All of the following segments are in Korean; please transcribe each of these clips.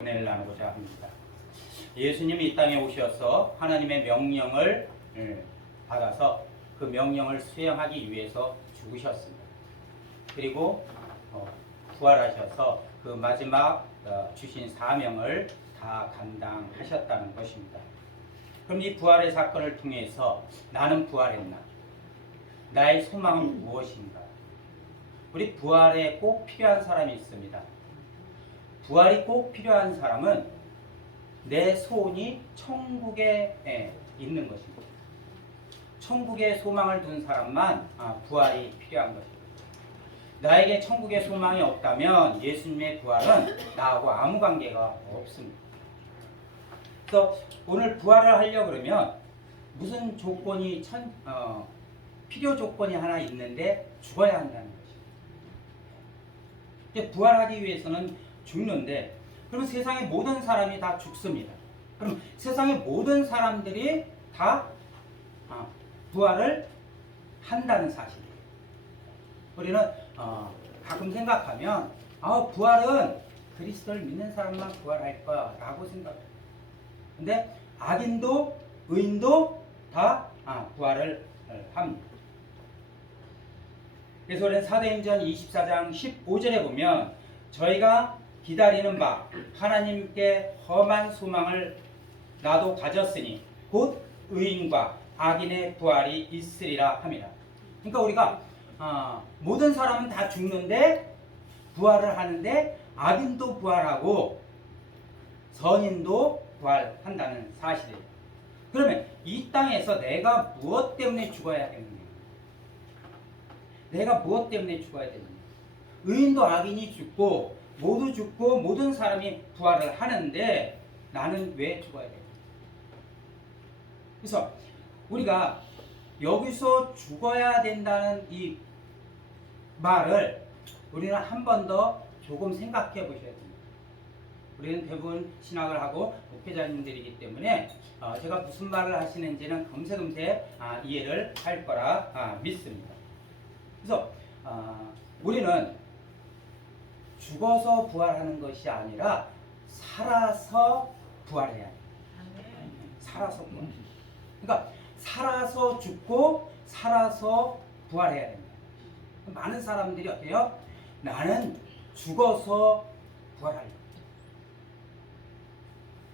은혜를 나누고자 합니다. 예수님이 이 땅에 오셔서 하나님의 명령을 받아서 그 명령을 수행하기 위해서 죽으셨습니다. 그리고 부활하셔서 그 마지막 주신 사명을 다 감당하셨다는 것입니다. 그럼 이 부활의 사건을 통해서 나는 부활했나? 나의 소망은 무엇인가? 우리 부활에 꼭 필요한 사람이 있습니다. 부활이 꼭 필요한 사람은 내 소원이 천국에 있는 것입니다. 천국에 소망을 둔 사람만 부활이 필요한 것입니다. 나에게 천국에 소망이 없다면 예수님의 부활은 나하고 아무 관계가 없습니다. 그래서 오늘 부활을 하려고 그러면 무슨 조건이 필요 조건이 하나 있는데 죽어야 한다는 것입니다. 부활하기 위해서는 죽는데, 그러면 세상의 모든 사람이 다 죽습니다. 그럼 세상의 모든 사람들이 다 부활을 한다는 사실이에요. 우리는 가끔 생각하면 부활은 그리스도를 믿는 사람만 부활할 거라고 생각해요. 근데 악인도 의인도 다 부활을 합니다. 그래서 우리는 사도행전 24장 15절에 보면 저희가 기다리는 바 하나님께 험한 소망을 나도 가졌으니 곧 의인과 악인의 부활이 있으리라 합니다. 그러니까 우리가 모든 사람은 다 죽는데 부활을 하는데 악인도 부활하고 선인도 부활한다는 사실이에요. 그러면 이 땅에서 내가 무엇 때문에 죽어야 되느냐? 내가 무엇 때문에 죽어야 되느냐? 의인도 악인이 죽고 모두 죽고 모든 사람이 부활을 하는데 나는 왜 죽어야 되냐? 그래서 우리가 여기서 죽어야 된다는 이 말을 우리는 한 번 더 조금 생각해 보셔야 됩니다. 우리는 대부분 신학을 하고 목회자님들이기 때문에 제가 무슨 말을 하시는지는 금세금세 이해를 할 거라 믿습니다. 그래서 우리는 죽어서 부활하는 것이 아니라 살아서 부활해야 해요. 살아서 부활. 그러니까 살아서 죽고 살아서 부활해야 됩니다. 많은 사람들이 어때요? 나는 죽어서 부활하려고.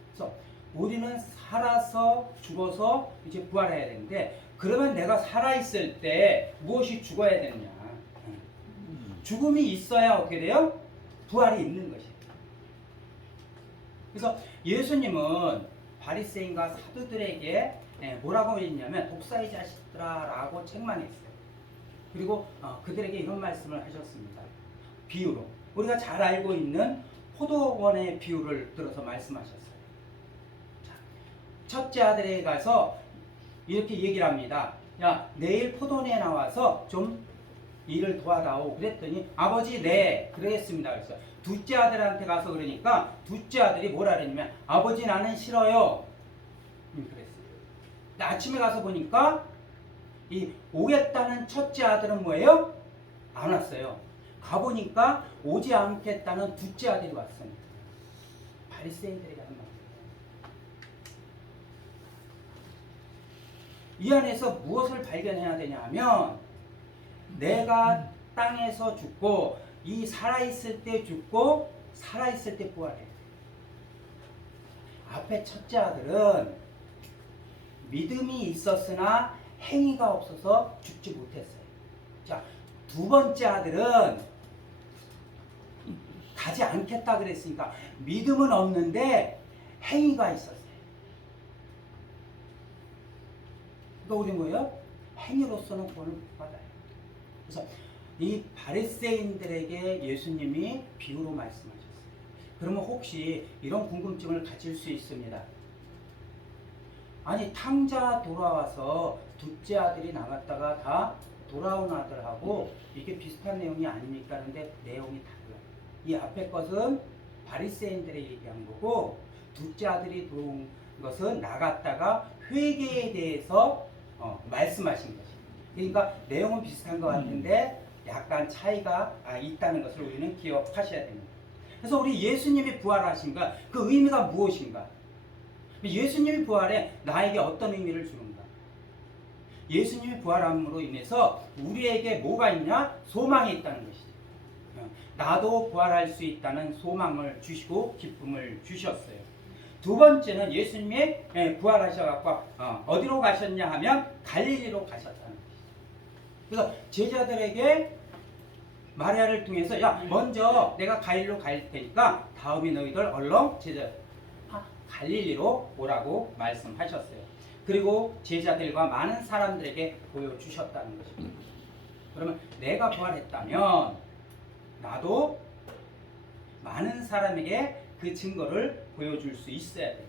그래서 우리는 살아서 죽어서 이제 부활해야 되는데, 그러면 내가 살아있을 때 무엇이 죽어야 되느냐? 죽음이 있어야 어떻게 돼요? 부활이 있는 것이에요. 그래서 예수님은 바리새인과 사도들에게 뭐라고 했냐면 독사의 자식들아라고 책망했어요. 그리고 그들에게 이런 말씀을 하셨습니다. 비유로 우리가 잘 알고 있는 포도원의 비유를 들어서 말씀하셨어요. 첫째 아들에게 가서 이렇게 얘기를 합니다. 야, 내일 포도원에 나와서 좀 일을 도와다오. 그랬더니 아버지 네 그러겠습니다. 그래서 둘째 아들한테 가서 그러니까 둘째 아들이 뭐라 그랬냐면 아버지 나는 싫어요. 그랬어요. 근데 아침에 가서 보니까 이 오겠다는 첫째 아들은 뭐예요? 안 왔어요. 가보니까 오지 않겠다는 둘째 아들이 왔습니다. 바리새인들에게 한 말. 이 안에서 무엇을 발견해야 되냐 하면 내가 땅에서 죽고 이 살아있을 때 죽고 살아있을 때 부활해요. 앞에 첫째 아들은 믿음이 있었으나 행위가 없어서 죽지 못했어요. 자, 두 번째 아들은 가지 않겠다 그랬으니까 믿음은 없는데 행위가 있었어요. 그러니까 우리 뭐예요? 행위로서는 구원을 못 받아요. 그래서 이 바리새인들에게 예수님이 비유로 말씀하셨어요. 그러면 혹시 이런 궁금증을 가질 수 있습니다. 아니 탕자 돌아와서 둘째 아들이 나갔다가 다 돌아온 아들하고 이게 비슷한 내용이 아닙니까? 그런데 내용이 달라요. 이 앞에 것은 바리새인들이 얘기한 거고 둘째 아들이 들어온 것은 나갔다가 회개에 대해서 말씀하신 것입니다. 그러니까 내용은 비슷한 것 같은데 약간 차이가 있다는 것을 우리는 기억하셔야 됩니다. 그래서 우리 예수님이 부활하신가 그 의미가 무엇인가? 예수님이 부활에 나에게 어떤 의미를 주는가? 예수님이 부활함으로 인해서 우리에게 뭐가 있냐? 소망이 있다는 것이죠. 나도 부활할 수 있다는 소망을 주시고 기쁨을 주셨어요. 두 번째는 예수님이 부활하셔갖고 어디로 가셨냐 하면 갈릴리로 가셨다는 것이죠. 그래서 제자들에게 마리아를 통해서 야 먼저 내가 갈릴리로 갈 테니까 다음에 너희들 얼른 갈릴리로 오라고 말씀하셨어요. 그리고 제자들과 많은 사람들에게 보여주셨다는 것입니다. 그러면 내가 부활했다면 나도 많은 사람에게 그 증거를 보여줄 수 있어야 돼요.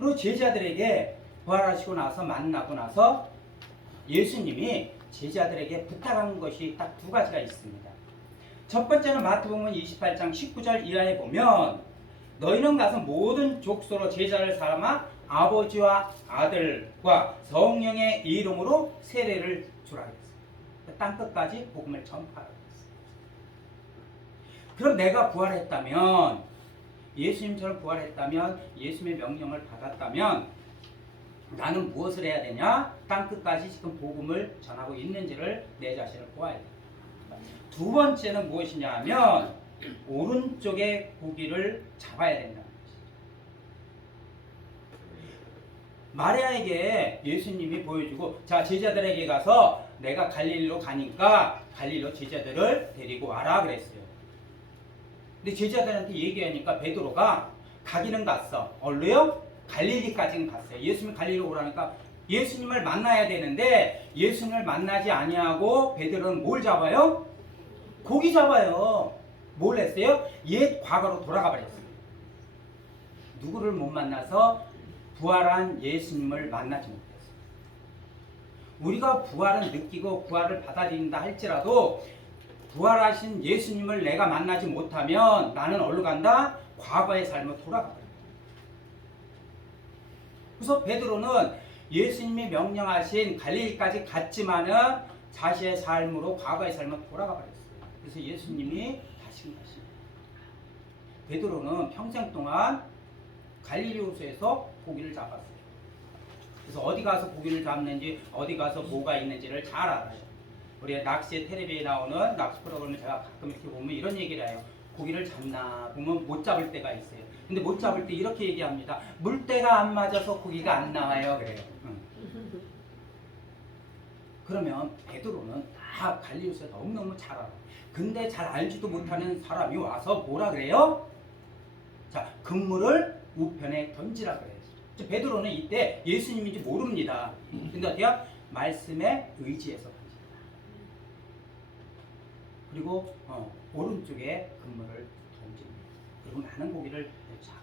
그리고 제자들에게 부활하시고 나서 만나고 나서 예수님이 제자들에게 부탁한 것이 딱 두 가지가 있습니다. 첫 번째는 마태복음 28장 19절 이하에 보면 너희는 가서 모든 족속으로 제자를 삼아 아버지와 아들과 성령의 이름으로 세례를 주라 그랬어요. 땅끝까지 복음을 전파하라 그랬어요. 그럼 내가 부활했다면 예수님처럼 부활했다면 예수님의 명령을 받았다면 나는 무엇을 해야 되냐? 땅끝까지 지금 복음을 전하고 있는지를 내 자신을 보아야 돼. 두 번째는 무엇이냐 하면 오른쪽에 고기를 잡아야 된다는 것이죠. 마리아에게 예수님이 보여주고 자 제자들에게 가서 내가 갈릴리로 가니까 갈릴리로 제자들을 데리고 와라 그랬어요. 근데 제자들한테 얘기하니까 베드로가 가기는 갔어. 얼로요? 갈릴리까지는 갔어요. 예수님 갈릴리로 오라니까 예수님을 만나야 되는데 예수님을 만나지 아니하고 베드로는 뭘 잡아요? 고기 잡아요. 뭘 했어요? 옛 과거로 돌아가 버렸어요. 누구를 못 만나서 부활한 예수님을 만나지 못했어요. 우리가 부활은 느끼고 부활을 받아들인다 할지라도 부활하신 예수님을 내가 만나지 못하면 나는 어디로 간다? 과거의 삶으로 돌아가 버려요. 그래서 베드로는 예수님이 명령하신 갈릴리까지 갔지만은 자신의 삶으로 과거의 삶으로 돌아가 버렸어요. 그래서 예수님이 다시 가십니다. 베드로는 평생 동안 갈릴리 호수에서 고기를 잡았어요. 그래서 어디 가서 고기를 잡는지 어디 가서 뭐가 있는지를 잘 알아요. 우리 낚시 텔레비에 나오는 낚시 프로그램을 제가 가끔 이렇게 보면 이런 얘기를 해요. 고기를 잡나 보면 못 잡을 때가 있어요. 근데 못 잡을 때 이렇게 얘기합니다. 물때가 안 맞아서 고기가 안 나와요. 그래요. 그러면 베드로는 다 갈릴리에서 너무너무 잘 알아. 근데 잘 알지도 못하는 사람이 와서 뭐라 그래요? 자, 그물을 우편에 던지라 그래요. 베드로는 이때 예수님인지 모릅니다. 근데 어때요? 말씀에 의지해서 던집니다. 그리고 오른쪽에 그물을 던집니다. 그리고 많은 고기를 잡아요.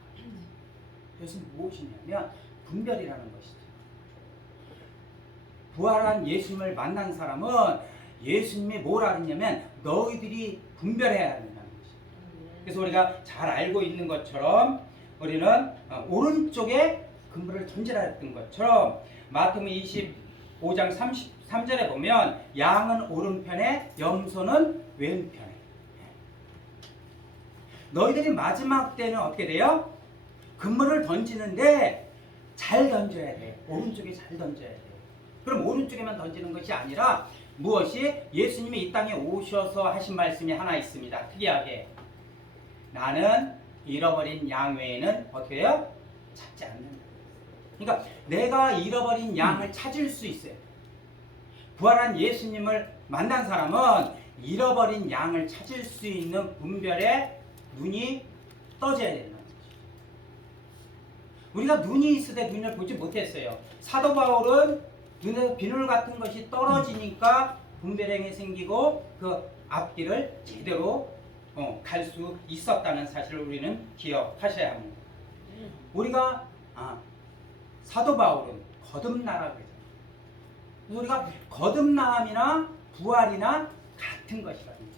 그래서 무엇이냐면 분별이라는 것이죠. 부활한 예수님을 만난 사람은 예수님이 뭐라 했냐면 너희들이 분별해야 된다는 것이죠. 그래서 우리가 잘 알고 있는 것처럼 우리는 오른쪽에 그물을 던지라 했던 것처럼 마태복음 25장 33절에 보면 양은 오른편에 염소는 왼편에. 너희들이 마지막 때는 어떻게 돼요? 그물을 던지는데 잘 던져야 돼. 오른쪽에 잘 던져야 돼. 그럼 오른쪽에만 던지는 것이 아니라 무엇이? 예수님이 이 땅에 오셔서 하신 말씀이 하나 있습니다. 특이하게 나는 잃어버린 양 외에는 어떻게 해요? 찾지 않는다. 그러니까 내가 잃어버린 양을 찾을 수 있어요. 부활한 예수님을 만난 사람은 잃어버린 양을 찾을 수 있는 분별에 눈이 떠져야 된다는 거죠. 우리가 눈이 있을 때 눈을 보지 못했어요. 사도 바울은 눈에 비늘 같은 것이 떨어지니까 분별행이 생기고 그 앞길을 제대로 갈 수 있었다는 사실을 우리는 기억하셔야 합니다. 우리가 사도 바울은 거듭나라 그러잖아요. 우리가 거듭남이나 부활이나 같은 것이거든요.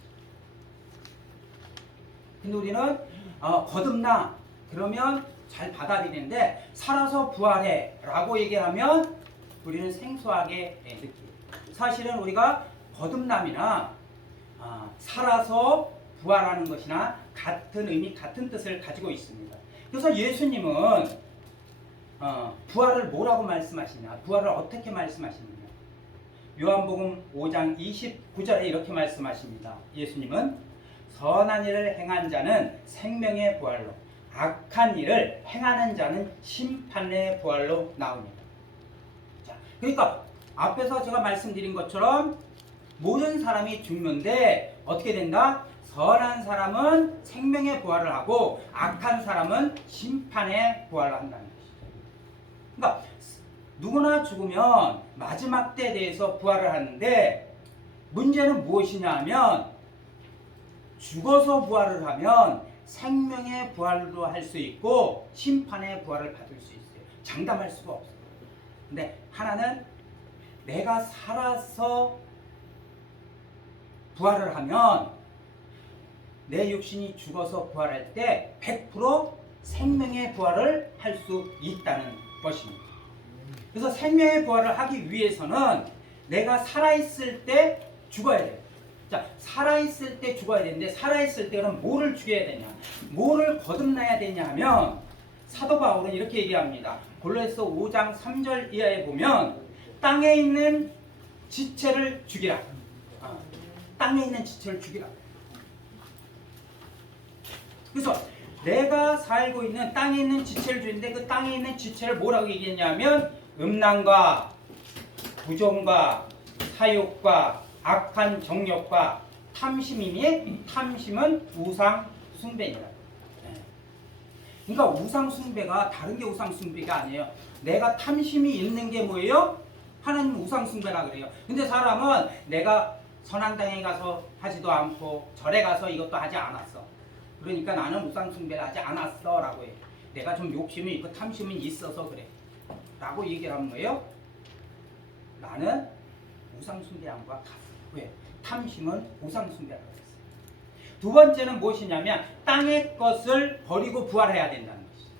근데 우리는 거듭나 그러면 잘 받아들이는데 살아서 부활해 라고 얘기하면 우리는 생소하게 느껴요. 사실은 우리가 거듭남이나 살아서 부활하는 것이나 같은 의미, 같은 뜻을 가지고 있습니다. 그래서 예수님은 부활을 뭐라고 말씀하시냐? 부활을 어떻게 말씀하시느냐? 요한복음 5장 29절에 이렇게 말씀하십니다. 예수님은 선한 일을 행한 자는 생명의 부활로, 악한 일을 행하는 자는 심판의 부활로 나옵니다. 자, 그러니까 앞에서 제가 말씀드린 것처럼 모든 사람이 죽는데 어떻게 된다? 선한 사람은 생명의 부활을 하고 악한 사람은 심판의 부활을 한다는 것이죠. 그러니까 누구나 죽으면 마지막 때에 대해서 부활을 하는데 문제는 무엇이냐 하면 죽어서 부활을 하면 생명의 부활도 할 수 있고 심판의 부활을 받을 수 있어요. 장담할 수가 없어요. 근데 하나는 내가 살아서 부활을 하면 내 육신이 죽어서 부활할 때 100% 생명의 부활을 할 수 있다는 것입니다. 그래서 생명의 부활을 하기 위해서는 내가 살아있을 때 죽어야 돼요. 자, 살아있을 때 죽어야 되는데 살아있을 때는 뭐를 죽여야 되냐? 뭐를 거듭나야 되냐 하면 사도 바울은 이렇게 얘기합니다. 골로새서 5장 3절 이하에 보면 땅에 있는 지체를 죽이라. 땅에 있는 지체를 죽이라. 그래서 내가 살고 있는 땅에 있는 지체를 죽이는데 그 땅에 있는 지체를 뭐라고 얘기했냐면 음란과 부정과 사욕과 악한 정욕과 탐심이니 탐심은 우상 숭배니라. 그러니까 우상 숭배가 다른 게 우상 숭배가 아니에요. 내가 탐심이 있는 게 뭐예요? 하나님 우상 숭배라 그래요. 근데 사람은 내가 선한 땅에 가서 하지도 않고 절에 가서 이것도 하지 않았어. 그러니까 나는 우상 숭배를 하지 않았어 라고 해요. 내가 좀 욕심이 있고 탐심이 있어서 그래 라고 얘기를 하는 거예요. 나는 우상 숭배한 거와 같아. 왜? 탐심은 우상 숭배라고 했어요. 두 번째는 무엇이냐면 땅의 것을 버리고 부활해야 된다는 것이죠.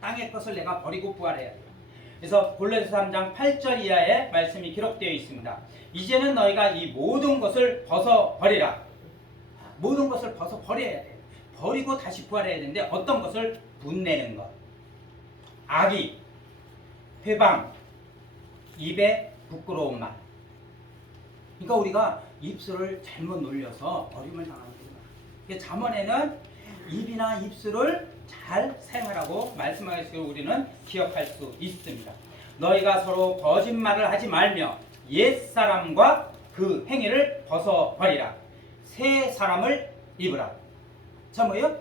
땅의 것을 내가 버리고 부활해야 돼요. 그래서 골로새서 3장 8절 이하에 말씀이 기록되어 있습니다. 이제는 너희가 이 모든 것을 벗어버리라. 모든 것을 벗어버려야 돼요. 버리고 다시 부활해야 되는데 어떤 것을? 분내는 것, 악의, 회방, 입에 부끄러운 말. 그러니까 우리가 입술을 잘못 놀려서 어림을 당하는 거예요. 잠언에는 입이나 입술을 잘 사용하라고 말씀하시고 우리는 기억할 수 있습니다. 너희가 서로 거짓말을 하지 말며 옛사람과 그 행위를 벗어버리라. 새 사람을 입으라. 자, 뭐예요?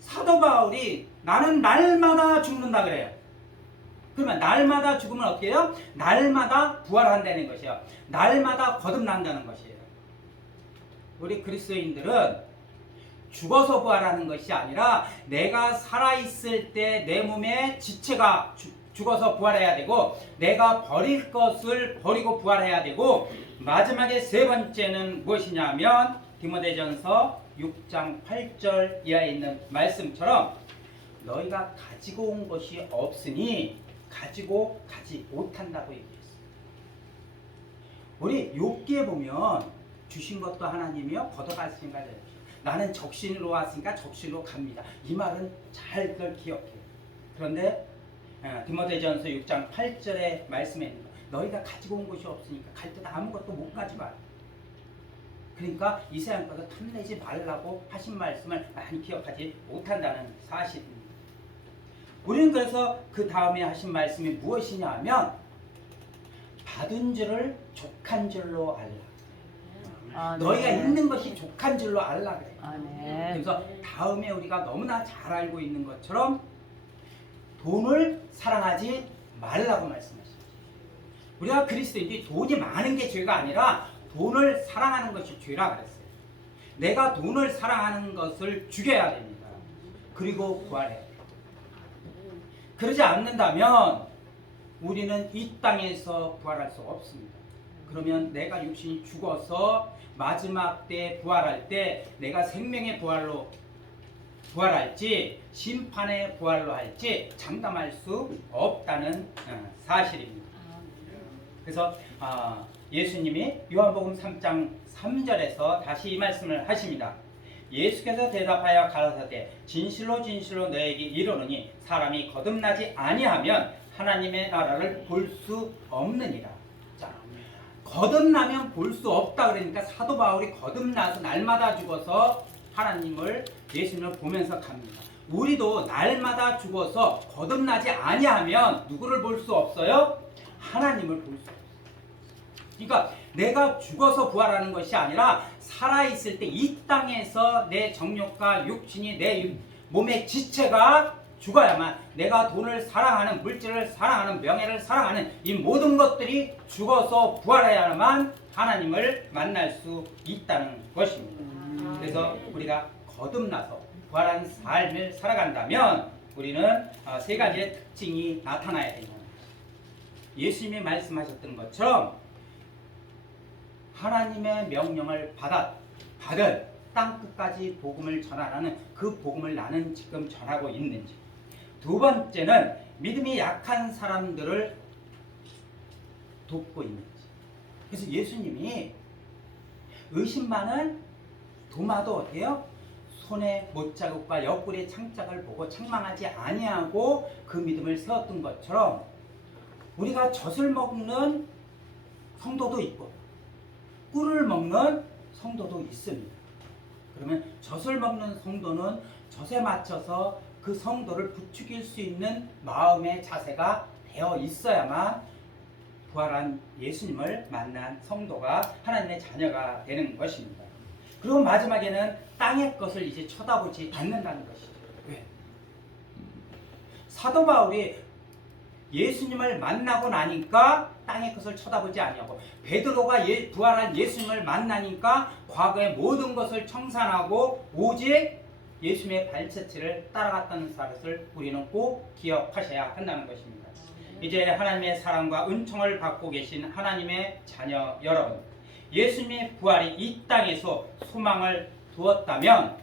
사도 바울이 나는 날마다 죽는다 그래요. 그러면 날마다 죽으면 어떻게 해요? 날마다 부활한다는 것이에요. 날마다 거듭난다는 것이에요. 우리 그리스도인들은 죽어서 부활하는 것이 아니라 내가 살아있을 때 내 몸의 지체가 죽어서 부활해야 되고 내가 버릴 것을 버리고 부활해야 되고 마지막에 세 번째는 무엇이냐면 디모데전서 6장 8절 이하에 있는 말씀처럼 너희가 가지고 온 것이 없으니 가지고 가지 못한다고 얘기했어요. 우리 욥기에 보면 주신 것도 하나님이요 걷어가신 가 나는 적신으로 왔으니까 적신으로 갑니다. 이 말은 잘 그걸 기억해요. 그런데 디모데전서 6장 8절의 말씀에 있는 거 너희가 가지고 온 것이 없으니까 갈 때도 아무것도 못 가져가. 그러니까 이 세상 것을 탐내지 말라고 하신 말씀을 많이 기억하지 못한다는 사실입니다. 우리는 그래서 그 다음에 하신 말씀이 무엇이냐 하면 받은 줄을 족한 줄로 알라. 네. 너희가 있는 것이 족한 줄로 알라 그래요. 네. 그래서 다음에 우리가 너무나 잘 알고 있는 것처럼 돈을 사랑하지 말라고 말씀하십니다. 우리가 그리스도인들이 돈이 많은 게 죄가 아니라 돈을 사랑하는 것이 죄라 그랬어요. 내가 돈을 사랑하는 것을 죽여야 됩니다. 그리고 부활해야 돼요. 그러지 않는다면 우리는 이 땅에서 부활할 수 없습니다. 그러면 내가 육신이 죽어서 마지막 때 부활할 때 내가 생명의 부활로 부활할지 심판의 부활로 할지 장담할 수 없다는 사실입니다. 그래서 예수님이 요한복음 3장 3절에서 다시 이 말씀을 하십니다. 예수께서 대답하여 가라사대 진실로 진실로 너에게 이르노니 사람이 거듭나지 아니하면 하나님의 나라를 볼 수 없느니라. 자, 거듭나면 볼 수 없다 그러니까 사도 바울이 거듭나서 날마다 죽어서 하나님을 예수님을 보면서 갑니다. 우리도 날마다 죽어서 거듭나지 아니하면 누구를 볼 수 없어요? 하나님을 볼 수 없어요. 그러니까 내가 죽어서 부활하는 것이 아니라 살아있을 때 이 땅에서 내 정욕과 육신이 내 몸의 지체가 죽어야만, 내가 돈을 사랑하는, 물질을 사랑하는, 명예를 사랑하는 이 모든 것들이 죽어서 부활해야만 하나님을 만날 수 있다는 것입니다. 그래서 우리가 거듭나서 부활한 삶을 살아간다면 우리는 세 가지의 특징이 나타나야 됩니다. 예수님이 말씀하셨던 것처럼 하나님의 명령을 받은 땅 끝까지 복음을 전하라는 그 복음을 나는 지금 전하고 있는지, 두 번째는 믿음이 약한 사람들을 돕고 있는지. 그래서 예수님이 의심 많은 도마도 어때요? 손의 못자국과 옆구리의 창짝을 보고 책망하지 아니하고 그 믿음을 세웠던 것처럼 우리가 젖을 먹는 성도도 있고 꿀을 먹는 성도도 있습니다. 그러면 젖을 먹는 성도는 젖에 맞춰서 그 성도를 부추길 수 있는 마음의 자세가 되어 있어야만 부활한 예수님을 만난 성도가 하나님의 자녀가 되는 것입니다. 그리고 마지막에는 땅의 것을 이제 쳐다보지 않는다는 것이죠. 왜? 사도 바울이 예수님을 만나고 나니까 땅의 것을 쳐다보지 아니하고, 베드로가 부활한 예수님을 만나니까 과거의 모든 것을 청산하고 오직 예수님의 발자취를 따라갔다는 사실을 우리는 꼭 기억하셔야 한다는 것입니다. 이제 하나님의 사랑과 은총을 받고 계신 하나님의 자녀 여러분, 예수님의 부활이 이 땅에서 소망을 두었다면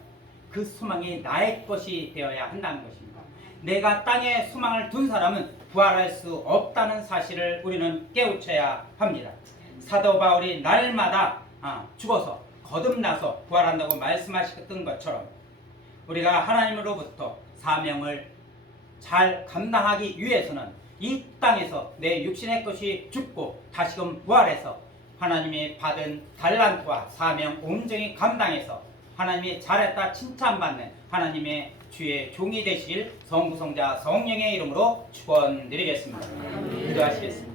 그 소망이 나의 것이 되어야 한다는 것입니다. 내가 땅에 소망을 둔 사람은 부활할 수 없다는 사실을 우리는 깨우쳐야 합니다. 사도 바울이 날마다 죽어서 거듭나서 부활한다고 말씀하셨던 것처럼 우리가 하나님으로부터 사명을 잘 감당하기 위해서는 이 땅에서 내 육신의 것이 죽고 다시금 부활해서 하나님이 받은 달란트와 사명 온전히 감당해서 하나님이 잘했다 칭찬받는 하나님의 주의 종이 되실 성부성자 성령의 이름으로 축원드리겠습니다. 기도하시겠습니다.